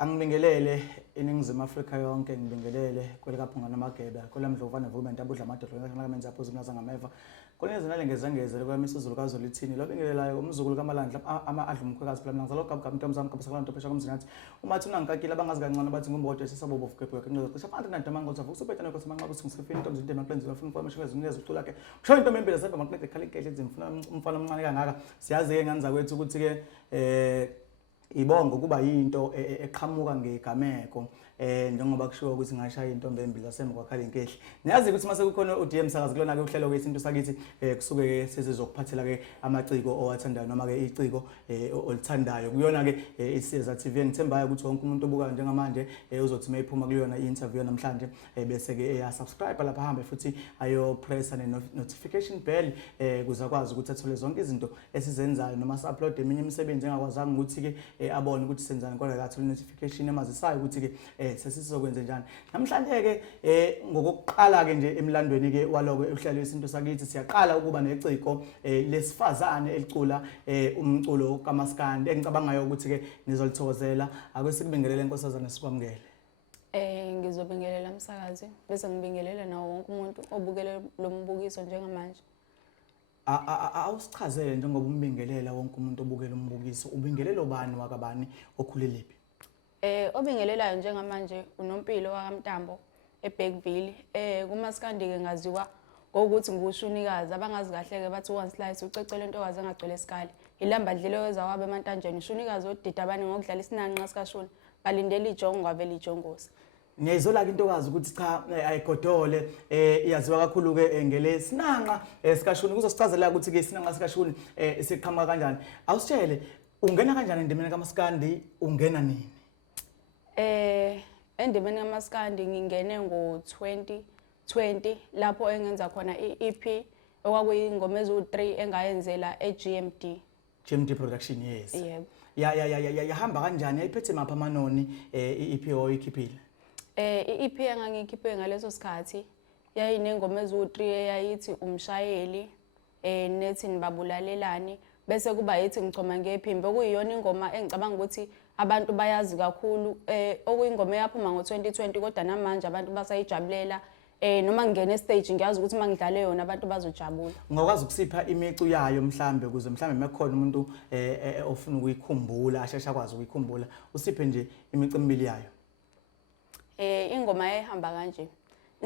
Angibingelele iningizimu Afrika yonke ngibingelele kwelikaphunga namageba kwelamdlovana movement abudla amadoda ngamenza aphuzu mnaza ngameva konezinale ngezangezele kwemisizulo kazolithini lo bingelelayo umzukulu kaMalandla adla umkhwekazi phela ngizalo gabugaba ntomzami kabasakala nto phesha komzinathi uma thina ngikakile abangazi kancane bathi ngumbodo esisabo bofugebheke ngizocisha phansi nanto mangoza ukusubhetha nakho simanqaba usingifini into mzinte maqenzile ufuna information ezinikeza ucula ke usho into empela sepha maqede khala inkehle ezimfuna umfana omncane kangaka siyazi ke ngani zakwethu ukuthi ke ibongo kuba yinto eqhamuka ngegameko njengoba kushiwo ukuthi ngashaya intombi embili zasemva kwakhala inkehle niyazi ukuthi mase kukhona uDM sakazi kulona ke uhlelo kwesintu sakithi kusuke ke sizokuphathela ke amaciko owathandayo noma ke iciko olithandayo kuyona ke isizathu TV ngithembayo ukuthi wonke umuntu obukayo njengamanje uzothi mayiphuma kuyona i-interview namhlanje bese ke subscribe lapha hambe futhi ayo press ne notification bell kuze akwazi ukuthi athole zonke izinto esizenzayo noma si-upload eminye imisebenzi engakwazanga ukuthi ke abone ukuthi senzani kodwa akathole notification emazisayo ukuthi ke sesizokwenza njani namhlanje ke ngokuqala ke nje emlandweni ke waloko uhlelo isinto sakithi siyaqala ukuba neciko lesifazane elicula umculo kaMaskandi engicabangayo ukuthi ke nizolithokozela akwesibingelele inkosazana sikwamukele ngizobingelela umsakazi bese ngibingelela nawo wonke umuntu obukele lo mbukiso njengamanje awusichazele njengoba umbingelela wonke umuntu obukela umbukiso ubingelelo bani wakabani okhuleliphi obingelelayo njengamanje unompilo wakamtambo eBackville kuMaskandi ke ngaziwa ngokuthi nguShunikazi abangazi kahle ke bathi one slice ucecele intokazi engagcwele isikali ilamba dlile weza wabe emantanjeni uShunikazi odidabane ngokudlala isinanqa sikashuni balindele ijongo ngavela ijongosi niyayizola ke intokazi ukuthi cha ayigodole iyaziwa kakhulu ke ngele sinanqa sikashuni kuzosichazela ukuthi ke sinanqa sikashuni siqhamuka kanjani awusitshele ungena kanjani endimeni kaMaskandi ungena nini endimeni kaMaskandi ngingene ngo-2020 lapho engenza khona i-EP okwakuyingoma ezu-3 engayenzela eGMD production yes yebo yahamba kanjani yayiphethe mapha amanoni i-EP oyikhiphile i-EP engangiyikhiphe ngaleso sikhathi yayinengoma ezu-3 eyayithi umshayeli nethi nibabulalelani bese kuba yithi ngichoma ngephimbo okuyiyona ingoma engicabanga ukuthi abantu bayazi kakhulu okuyingoma eyaphuma ngo-2020 kodwa namanje abantu basayijabulela noma ngingena stage ngiyazi ukuthi mangidlale yona abantu bazojabula ngokwazi ukusipha imicu yayo mhlambe ukuze mhlambe mekhona umuntu ofuna ukuyikhumbula ashesha kwazi ukuyikhumbula usiphe nje imicu emibili yayo ingoma yayihamba kanje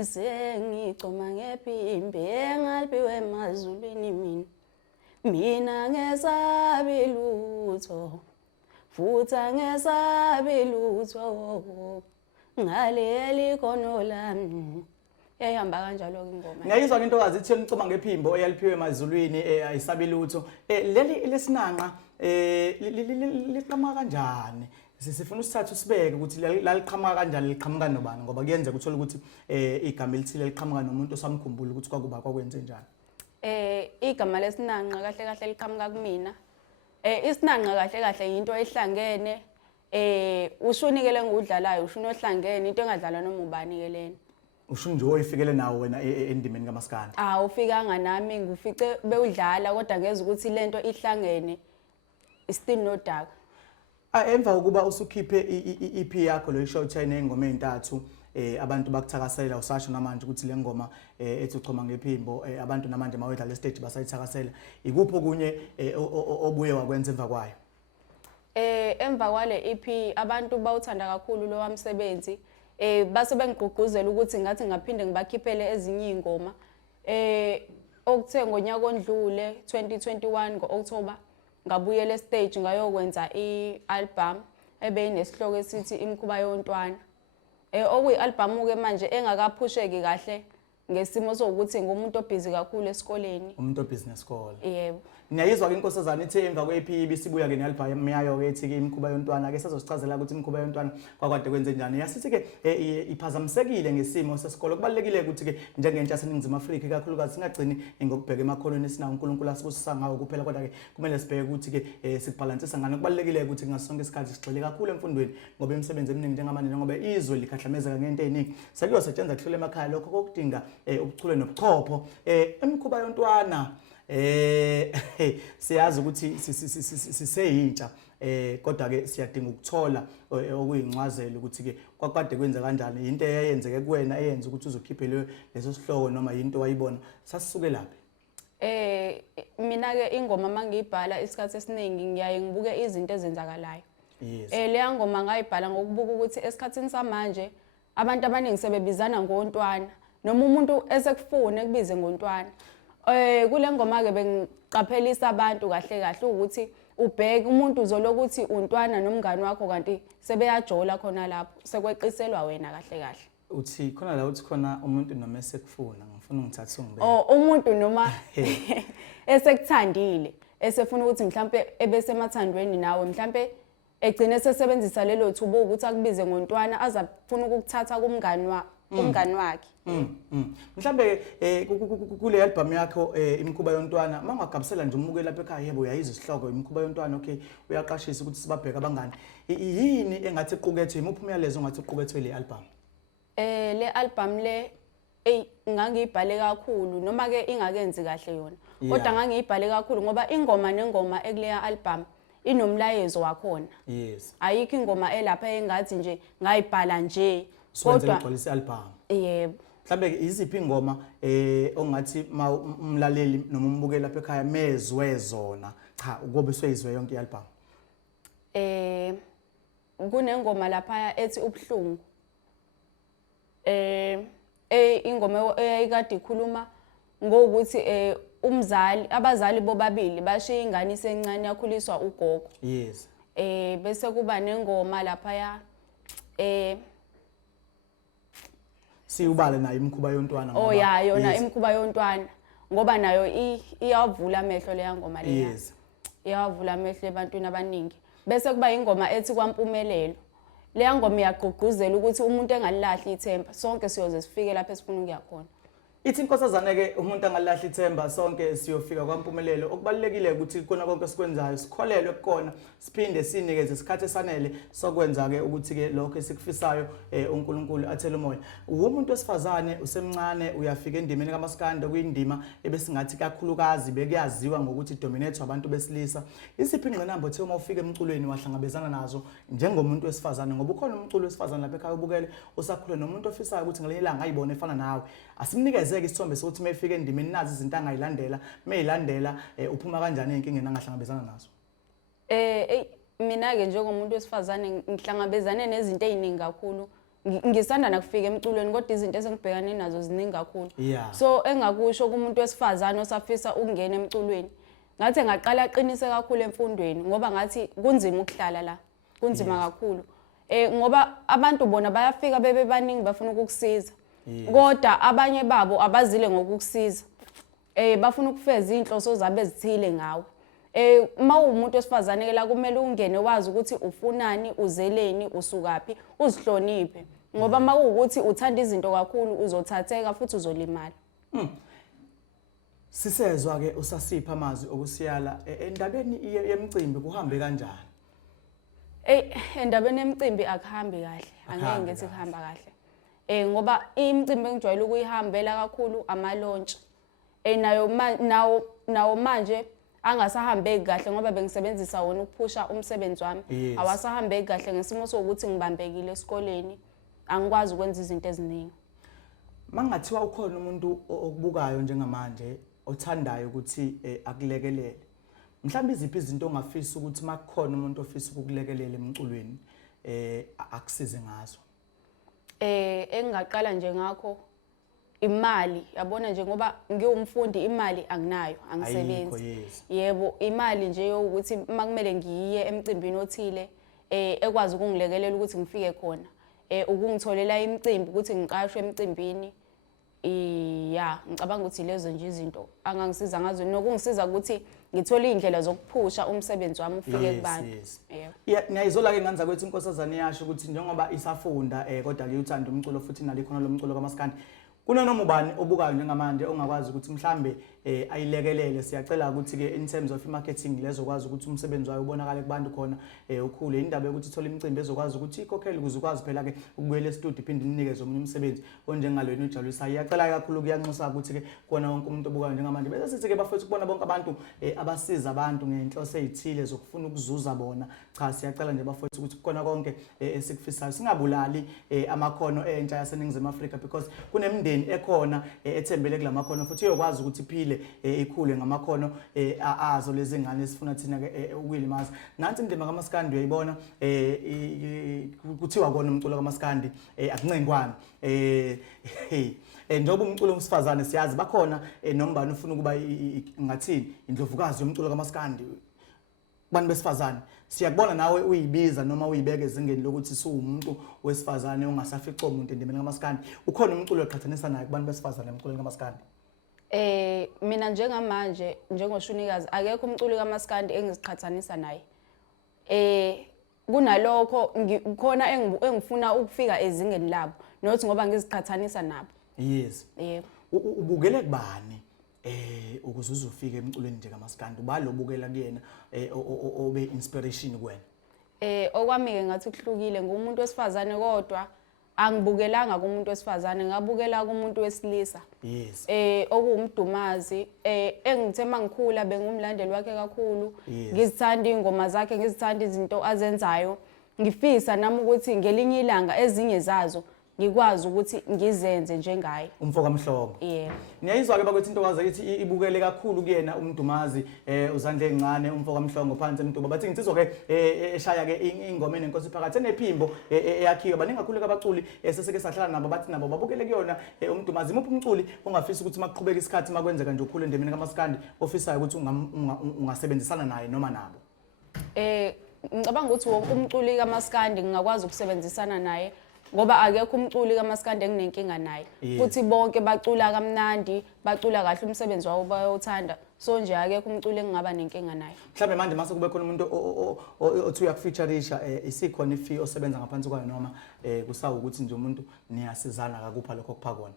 sengicoma ngephimbo engaliphiwe emazulwini mina ngesabi lutho futhi ngesabi lutho ngaleli khono lami yayihamba kanjalo ingoma ngiyayizwa ke intokazi ithi nicuma ngephimbo eyaliphiwe emazulwini ayisabi lutho leli lesinanqa liqhamuka kanjani sifuna usithathu sibeke ukuthi laliqhamuka kanjani liqhamuka nobani ngoba kuyenzeka uthola ukuthi igama elithile liqhamuka nomuntu osamkhumbula ukuthi kwakuba kwakwenze njani igama lesinanqa kahle kahle liqhamuka kumina isinanqa kahle kahle into ehlangene ushunikele ngudlalayo ushuni ohlangene into engadlalwa noma ubani ke lena ushuni nje oyifikele nawo wena endimeni kaMaskandi ufikanga nami ngifice bewudlala kodwa ngeze ukuthi lento ihlangene still no dark emva kokuba usukhiphe i-EP yakho lo i-showtime engoma ezintathu abantu bakuthakasela usasho namanje ukuthi le ngoma ethi uchoma ngephimbo abantu namanje mawedlala le-stage basayithakasela ikuphi okunye obuye wakwenza emva kwayo emva kwale EP abantu bawuthanda kakhulu lo wamsebenzi base bengigqugquzela ukuthi ngathi ngaphinde ngibakhiphele ezinye ingoma okuthe ngonyaka ondlule 2021 ngo-October ngabuyela e-stage ngayokwenza i-album ebeyinesihloko esithi imkhuba yontwana okuyi-album ke manje engakaphusheki kahle ngesimo sokuthi ngumuntu obhizi kakhulu esikoleni umuntu obhizi nesikole yebo niyayizwa ke inkosazana ithe emva kwe-EP bisibuya ke ne-album yayo ke ethi ke imkhuba yontwana ke sezosichazela ukuthi imkhuba yontwana kwakwade kwenze njani yasithi ke iphazamisekile ngesimo sesikole kubalekile ukuthi ke njengentsha yaseNingizimu Afrika kakhulukazi singagcini ngokubheka emakholweni esinawo uNkulunkulu asibusisa ngawo kuphela kodwa ke kumele sibheke ukuthi ke sikubalansisa ngani kubalekile ukuthi ngasonke isikhathi sigxile kakhulu emfundweni ngoba imisebenzi eminingi njengamanje ngoba izwe likhahlamezeka ngento eziningi sekuyosetshenzwa kuhlele emakhaya lokho kokudinga ubuchule nobuchopho imkhuba yontwana siyazi ukuthi siseyintsha kodwa ke siyadinga ukuthola okuyincazelo ukuthi ke kwakade kwenza kanjani, into eyenzeke kuwena eyenza ukuthi uzokhiphe leso sihloko noma into wayibona, sasisuke laphi? Mina ke ingoma mangiyibhala isikhathi esiningi ngiyaye ngibuke izinto ezenzakalayo. Yes. Leya ngoma ngayibhala ngokubuka ukuthi esikhathini samanje abantu abaningi sebebizana ngontwana noma umuntu esekufuna ekubize ngontwana. Kule ngoma ke bengiqaphelisa abantu kahle kahle ukuthi ubheke umuntu uzolokuthi untwana nomngani wakho kanti sebeyajola khona lapho sekweqiselwa wena kahle kahle. Uthi khona la uthi khona umuntu noma esekufuna, ngifuna ngithathe ungibeke. Umuntu noma esekuthandile esefuna ukuthi mhlambe ebesemathandweni nawe mhlambe egcine sesebenzisa lelo thubo ukuthi akubize ngontwana azafuna ukukuthatha kumngani wakhe. Mhlambe kule album yakho imikhuba yontwana mangagabisela nje umukela lapha ekhaya yebo uyayizwa isihloko imikhuba yontwana, okay, uyaqashisa ukuthi sibabheke abangani. Yini engathi iqukethwe, imuphi umyalezo ongathi iqukethwe le album? Le album le ngangiyibhale kakhulu noma ke ingakenzi kahle yona, kodwa ngangiyibhale kakhulu ngoba ingoma nengoma ekuleya album inomlayezo wakhona. Yes. Ayikho ingoma elapha engathi nje ngayibhala nje kodwa ngigcwalisa album. Yebo. Mhlambe iziphi ingoma ongathi umlaleli noma umbukeli lapha ekhaya mezwe zona cha ukuba useyizwe yonke ialbum? Kunengoma lapha ethi ubuhlungu. Ingoma eyayikade ikhuluma ngokuthi abazali bobabili bashiya ingane isencane yakhuliswa ugogo. Yes. Bese kuba nengoma lapha siyubale nayo imikhuba yontwana ngoba yona imikhuba yontwana ngoba nayo iyavula amehlo leya ngoma leya. Yes. Iyavula amehlo ebantwini abaningi. Bese kuba ingoma ethi kwaMpumelelo. Leya ngoma iyagqugquzela ukuthi umuntu engalilahli ithemba, sonke siyoze sifike lapho esifuna ukuya khona. Ithi inkosazana ke umuntu angalahli ithemba, sonke siyofika kwaMpumelelo. Okubalekile ukuthi kona konke sikwenzayo sikholelwe kukona, siphinde sinikeze isikhathi esanele sokwenza ke ukuthi ke lokho esikufisayo uNkulunkulu athele umoya. Umuntu wesifazane usemncane uyafika endimeni kaMaskandi kuyindima ebesingathi kakhulukazi bekuyaziwa ngokuthi dominate abantu besilisa. Isiphi ingqinamba othe uma ufika emculweni wahlangabezana nazo njengomuntu wesifazane, ngoba ukhona umculo wesifazane lapha ekhaya ubukele usakhule nomuntu ofisayo ukuthi ngelinye ilanga ayibone efana nawe. Asimnikeze isithombe sokuthi mayifike endimeni nazi izinto angayilandela, mayilandela uphuma kanjani enkingeni angahlangabezana nazo? Mina ke njengomuntu wesifazane ngihlangabezane nezinto eziningi kakhulu. Ngisanda nakufika emculweni kodwa izinto esengibhekane nazo ziningi kakhulu. So engakusho kumuntu wesifazane osafisa ukungena emculweni, ngathi ngaqala aqinise kakhulu emfundweni ngoba ngathi kunzima ukuhlala la. Kunzima kakhulu. Ngoba abantu bona bayafika bebe baningi bafuna ukukusiza. Kodwa abanye babo abazile ngokukusiza. Bafuna ukufeza inhloso zabo ezithile ngawe. Uma umuntu wesifazane ke la kumele ungene wazi ukuthi ufunani, uzeleni, usukaphi, uzihloniphe. Ngoba uma ukuthi uthanda izinto kakhulu uzothatheka futhi uzolimala. Sisezwa ke usasipha amazwi okusiyala endabeni yemicimbi kuhambe kanjani? Endabeni yemicimbi akuhambi kahle. Angeke ngithi kuhamba kahle. Ngoba imicimbi engijwayele ukuyihambela kakhulu amalontshe. Nawo manje angasahambeki kahle ngoba bengisebenzisa wona ukuphusha umsebenzi wami. Awasahambeki kahle ngesimo sokuthi ngibambekile esikoleni, angikwazi ukwenza izinto eziningi. Mangathiwa ukhona umuntu okubukayo njengamanje othandayo ukuthi akulekelele, mhlawumbe iziphi izinto ongafisa ukuthi makukhona umuntu ofisa ukukulekelela emculweni akusize ngazo? Engaqala nje ngakho imali, yabona nje ngoba ngiwumfundi imali anginayo, angisebenzi. Yebo, imali nje ukuthi makumele ngiye emcimbini othile ekwazi ukungilekelela ukuthi ngifike khona. Ukungitholela imicimbi ukuthi ngiqashwe emcimbini. Ngicabanga ukuthi lezo nje izinto angangisiza ngazo nokungisiza ukuthi ngithole indlela zokuphusha umsebenzi wami ufike kubantu. Niyayizola ke nganza kwethi inkosazane yasho ukuthi njengoba isafunda kodwa ke uthanda umculo futhi nalikhona lomculo kaMaskandi, Kunanoma ubani obukayo njengamanje ongakwazi ukuthi mhlambe ayilekelele siyacela ukuthi ke in terms of marketing lezokwazi ukuthi umsebenzi wayo ubonakale kubantu khona ukhule indaba yokuthi ithola imicimbi ezokwazi ukuthi ikhokhele ukuze ukwazi phela ke ukubuyela e-studio iphinde inikeze omunye umsebenzi onjengalweni ujalulisayo iyacela kakhulu kuyanxusa ukuthi ke kona wonke umuntu obukayo njengamanje bese sithi ke bafethu kubona bonke abantu abasiza abantu ngenhloso ezithile zokufuna ukuzuza bona cha siyacela nje bafethu ukuthi kona konke esikufisayo singabulali amakhono entsha yaseNingizimu Afrika because kunemndeni ekhona ethembele kulamakhono futhi uyokwazi ukuthi iphile ikhule ngamakhono azo lezi ngane esifuna thina ke ukuyilimaza nansi indima kaMaskandi uyayibona kuthiwa kona umculo kaMaskandi akuncengwane njengoba umculo wesifazane siyazi bakhona nombani ufuna ukuba ngathini indlovukazi yomculo kaMaskandi kubantu besifazane siyakubona nawe uyibiza noma uyibeke ezingeni lokuthi suwumuntu wesifazane ongasafica umuntu endimeni kaMaskandi ukhona umculo oqhathanisa naye kubantu besifazane emculweni kaMaskandi mina njengamanje njengoShunikazi akekho umculi kaMaskandi engiziqhathanisa naye kunalokho khona engifuna ukufika ezingeni labo nothi ngoba ngiziqhathanisa nabo yes yebo ubukele kubani ukuze uzofika emculweni nje kaMaskandi ubalo bukela kuyena obe inspiration kuwena okwami ke ngathi kuhlukile ngumuntu wesifazane kodwa angibukelanga kumuntu wesifazane ngabukela kumuntu wesilisa yes okuwumdumazi engithe mangikhula bengumlandeli wakhe kakhulu ngizithanda ingoma zakhe ngizithanda izinto azenzayo ngifisa nami ukuthi ngelinye ilanga ezinye zazo ngikwazi ukuthi ngizenze njengaye umfoka mhlongo yebo niyayizwa ke bakwethu intokazi ethi ibukele kakhulu kuyena umdumazi uzandle encane umfoka mhlongo phansi emntuba bathi ngitsizwa ke eshaya ke ingoma enenkosi phakathi enephimbo eyakhiwe baningi kakhulu kabaculi seseke sahlala nabo bathi nabo babukele kuyona umdumazi imuphi umculi ongafisa ukuthi maqhubeka isikhathi makwenzeka nje ukhule endemeni kaMaskandi ofisayo ukuthi ungasebenzisana naye noma nabo ngicabanga ukuthi wonke umculi kaMaskandi ngingakwazi ukusebenzisana naye ngoba akekho umculi kaMaskandi enginenkinga naye futhi bonke bacula kamnandi bacula kahle umsebenzi wawo bayothanda so nje akekho umculi engingaba nenkinga naye mhlambe manje mase kube khona umuntu othi uyakufeatureisha isikhona ifee osebenza ngaphansi kwayo noma kusawu ukuthi nje umuntu niyasizana akupha lokho kuphakona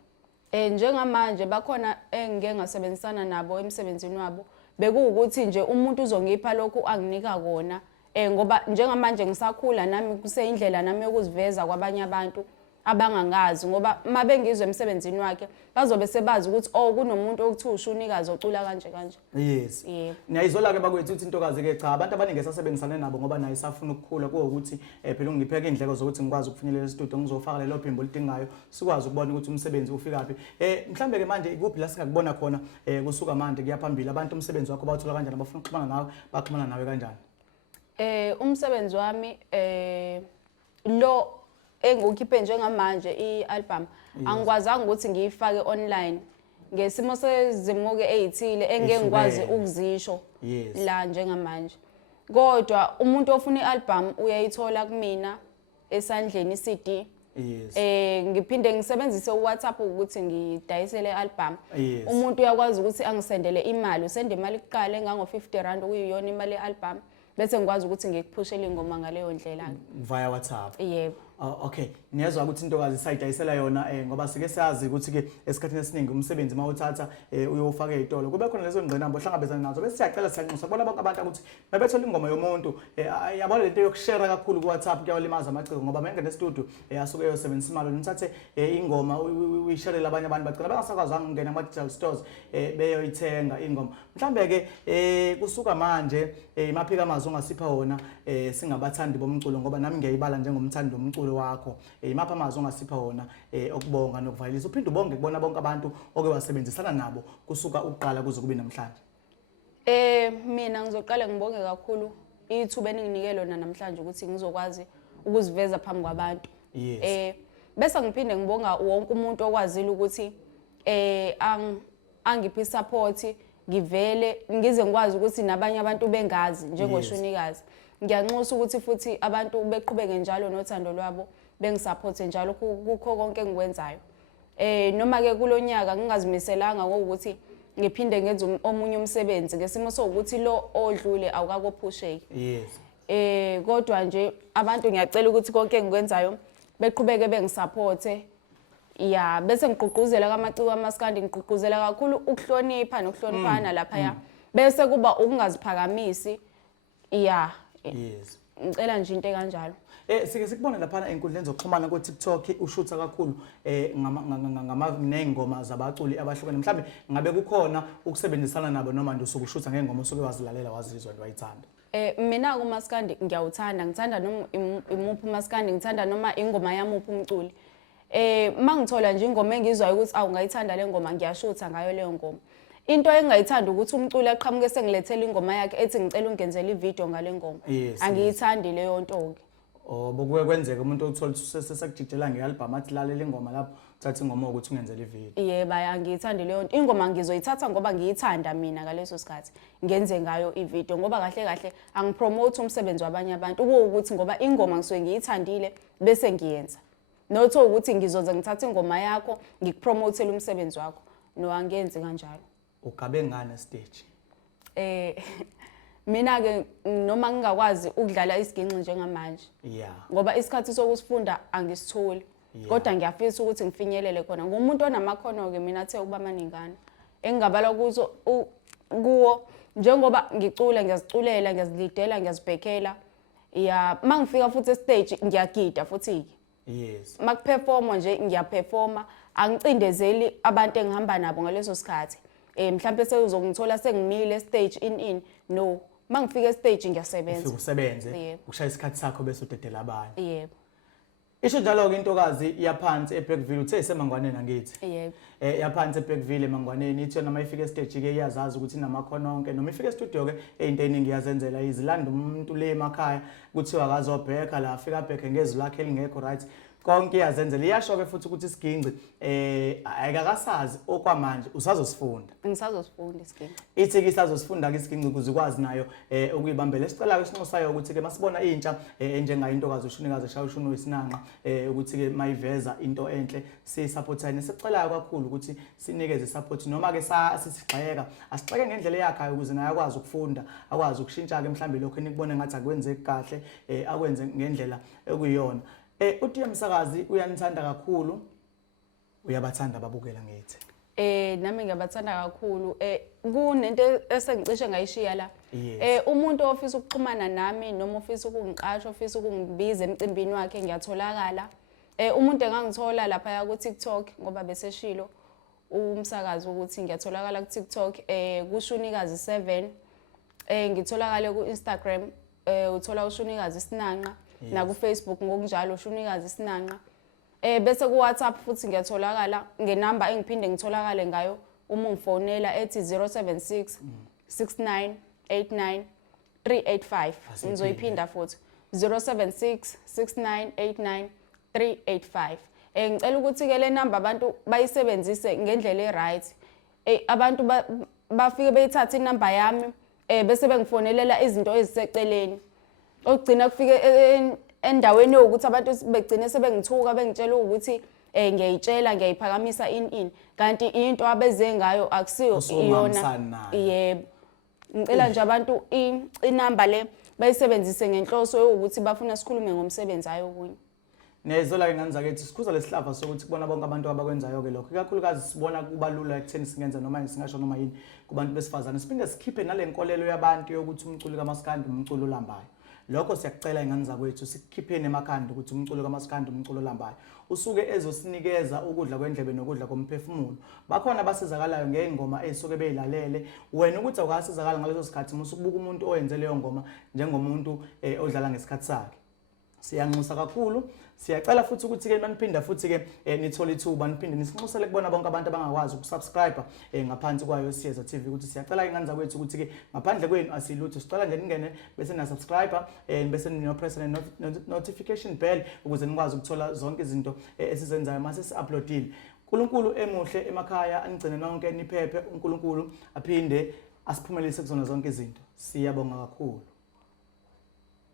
njengamanje bakhona engike ngasebenzisana nabo emsebenzini wabo bekuwukuthi nje umuntu uzongipha lokho anginika kona ngoba njengamanje ngisakhula nami kuseyindlela nami yokuziveza kwabanye abantu abangangazi ngoba mabengizwe emsebenzini wakhe bazobe sebazi ukuthi kunomuntu okuthiwa uShunikazi ocula kanje kanje yes niyayizola ke bakwethu ukuthi intokazi ke cha abantu abaningi esasebenzisana nabo ngoba naye isafuna ukukhula kuwukuthi phela ungipheke indleko zokuthi ngikwazi ukufinyelela e-studio ngizofaka lelo phimbo lidingayo sikwazi ukubona ukuthi umsebenzi ufika phi mhlambe ke manje ikuphi la singakubona khona kusuka manje kuyaphambili abantu umsebenzi wakho bawuthola kanjani abafuna ukuxhumana nawe baxhumana nawe kanjani umsebenzi wami lo engikhiphe njengamanje i-album angikwazanga ukuthi ngiyifake online ngesimo sezimuke ezithile engeke ngikwazi ukuzisho la njengamanje kodwa umuntu ofuna i-album uyayithola kumina esandleni i-CD ngiphinde ngisebenzise uWhatsApp ukuthi ngidayisele i-album umuntu uyakwazi ukuthi angisendele imali usende imali kuqala engango-R50 okuyiyona imali ye-album bese ngikwazi ukuthi ngikuphushele ingoma ngaleyo ndlela via WhatsApp yebo okay niyazwa ukuthi intokazi sayidayisela yona ngoba sike siyazi ukuthi ke esikhathini esiningi umsebenzi mawuthatha uyofaka ezitolo kube khona lezo ngqinamba ohlangabezana nazo bese siyacela siyanxusa kubona bonke abantu ukuthi mabethola ingoma yomuntu yabona lento yokushare kakhulu ku WhatsApp kuyawalimaza amaciko ngoba mengene e-studio asuke eyosebenzisa imali nithathe ingoma uyishare labanye abantu bagcina bangasakwazanga ukungena kuma digital stores beyoyithenga ingoma mhlambe ke kusuka manje imaphika amazwi ongasipha wona singabathandi bomculo ngoba nami ngiyayibala njengomthandi womculo wakho imapha amazwi ongasipha wona okubonga nokuvayilisa uphinde ubonge kubona bonke abantu oke wasebenzisana nabo kusuka uqala kuze kube namhlanje mina ngizoqala ngibonge kakhulu ithuba eninginike lona namhlanje ukuthi ngizokwazi ukuziveza phambi kwabantu bese ngiphinde ngibonga wonke umuntu okwazile ukuthi angiphi support ngivele ngize ngikwazi ukuthi nabanye abantu bengazi njengoShunikazi ngiyanxusa ukuthi futhi abantu beqhubeke njalo nothando lwabo bengisupport njalo kukho konke engikwenzayo noma ke kulonyaka ngingazimiselanga ngokuthi ngiphinde ngenze omunye umsebenzi ngesimo sokuthi lo odlule awukakophusheki kodwa nje abantu ngiyacela ukuthi konke engikwenzayo beqhubeke bengisupporte ya bese ngigqugquzela kamaciko amaskandi ngigqugquzela kakhulu ukuhlonipha nokuhloniphana lapha bese kuba ukungaziphakamisi ya yes ngicela nje into kanjalo. Sike sikubone lapha enkundleni zokuxhumana ku TikTok ushutha kakhulu ngengoma zabaculi abahlukene mhlambe ngabe kukhona ukusebenzisana nabo noma nje usuke ushutha ngengoma osuke wazilalela wazizwa wayithanda. Mina uMaskandi ngiyawuthanda ngithanda noma imuphi uMaskandi ngithanda noma ingoma yamuphi umculi. Mangithola nje ingoma engizwayo ukuthi awungayithanda le ngoma ngiyashutha ngayo leyo ngoma. Into engayithanda ukuthi umculi aqhamuke sengilethela ingoma yakhe ethi ngicela ungenzele ivideo ngale ngoma. Angiyithandi leyo nto ke. Bokuye kwenzeka umuntu othola sesakujijela ngealbum athi lalela ingoma lapho uthatha ingoma ukuthi ungenzele ivideo. Yebo angiyithandi leyo nto. Ingoma ngizoyithatha ngoba ngiyithanda mina ngaleso sikhathi. Ngenze ngayo ivideo ngoba kahle kahle angipromote umsebenzi wabanye abantu ukuthi ngoba ingoma ngisuke ngiyithandile bese ngiyenza. Notho ukuthi ngizoze ngithatha ingoma yakho ngikupromothele umsebenzi wakho. No angenzi kanjalo. Ugabe ngane stage. Mina ke noma ngingakwazi ukudlala isiginci njengamanje. Yeah. Ngoba isikhathi sokusifunda angisitholi. Kodwa ngiyafisa ukuthi ngifinyelele khona. Ngumuntu onamakhono ke mina athe ukuba maningana. Engingabala kuzo kuwo njengoba ngicula ngiyaziculela ngiyazilidela ngiyazibhekela. Yeah, mangifika futhi stage ngiyagida futhi. Yes. Makuperforma nje ngiyaperforma angicindezeli abantu engihamba nabo ngaleso sikhathi. Mhlambe sewuzongithola sengimile stage in no mangifika stage ngiyasebenza. Ufike usebenze ushaya isikhathi sakho bese udedela abanye. Yebo. Isho njalo ke intokazi yaphansi eBackville uthe semangwaneni angithi. Yebo. Yaphansi eBackville emangwaneni ithi noma ifika stage ke iyazazi ukuthi inamakhono onke noma ifika studio ke into eningi yazenzela izilanda umuntu le emakhaya kuthiwa akazobheka la afika abheke ngezwi lakhe elingekho right konke iyazenzela iyasho ke futhi ukuthi isiginci ayikakasazi okwamanje usazosifunda. Ngisazosifunda isiginci. Ithi ke isazosifunda ke isiginci ukuze ukwazi nayo ukuyibambela esicela ke sinxusayo ukuthi ke masibona intsha enjengayo intokazi uShunikazi eshaya uShunu isinanqa ukuthi ke mayiveza into enhle sisupportane sicelayo kakhulu ukuthi sinikeze support noma ke sisigxeka asixeke ngendlela yakhe ukuze naye akwazi ukufunda akwazi ukushintsha ke mhlambe lokho enikubone ngathi akwenzeki kahle akwenze ngendlela ekuyiyona. Uthi umsakazi uyanithanda kakhulu uyabathanda babukela ngithi. Nami ngiyabathanda kakhulu. Kunento esengicishe ngayishiya la. Umuntu ofisa ukuxhumana nami noma ofisa ukungiqasha ofisa ukungibiza emcimbini wakhe ngiyatholakala. Umuntu engangithola lapha ku TikTok ngoba bese shilo umsakazi ukuthi ngiyatholakala ku TikTok kuShunikazi 7. Ngitholakala ku Instagram uthola uShunikazi Sinanqa. Na ku Facebook ngokunjalo uShunikazi Sinanqa. Bese ku WhatsApp futhi ngiyatholakala ngenamba engiphinde ngitholakale ngayo uma ungifonela ethi 076 6989 385 ngizoyiphinda futhi 076 6989 385. Ngicela ukuthi ke le number abantu bayisebenzise ngendlela eright. Abantu bafike beyithatha inamba yami bese bengifonelela izinto eziseceleni. Ogcina kufike endaweni yokuthi abantu begcine sebengithuka bengitshela ukuthi ngiyayitshela ngiyayiphakamisa in kanti into abeze ngayo akusiyo iyona. Yebo. Ngicela nje abantu inamba le bayisebenzise ngenhloso ukuthi bafuna sikhulume ngomsebenzi ayo kunye. Nezola ingane zakithi sikhuza lesihlava sokuthi kubona bonke abantu abakwenzayo ke lokho ikakhulukazi sibona kubalula ekutheni singenza noma singasho noma yini kubantu besifazane siphinde sikhiphe nalenkolelo yabantu yokuthi umculo kaMaskandi umculo olambayo. Lokho siyakucela ingane zakwethu sikhipheni emakhanda ukuthi umculo kaMaskandi umculo olambayo usuke ezosinikeza ukudla kwendlebe nokudla komphefumulo. Bakhona basizakalayo ngengoma esuke beyilalele wena ukuthi awukasizakala ngaleso sikhathi musukubuka umuntu oyenze leyo ngoma njengomuntu odlala ngesikhathi sakhe. Siyanxusa kakhulu siyacela futhi ukuthi ke maniphinda futhi ke nithola ithuba niphinde nisinxusele kubona bonke abantu abangakwazi ukusubscribe ngaphansi kwayo Siyeza TV ukuthi siyacela ingane zakwethu ukuthi ke ngaphandle kwenu asilutho sicela nje ningene bese na subscribe bese nino press notification bell ukuze nikwazi ukuthola zonke izinto esizenzayo mase si-uploadile. uNkulunkulu emuhle emakhaya anigcine nonke niphephe uNkulunkulu aphinde asiphumelelise kuzona zonke izinto. Siyabonga kakhulu.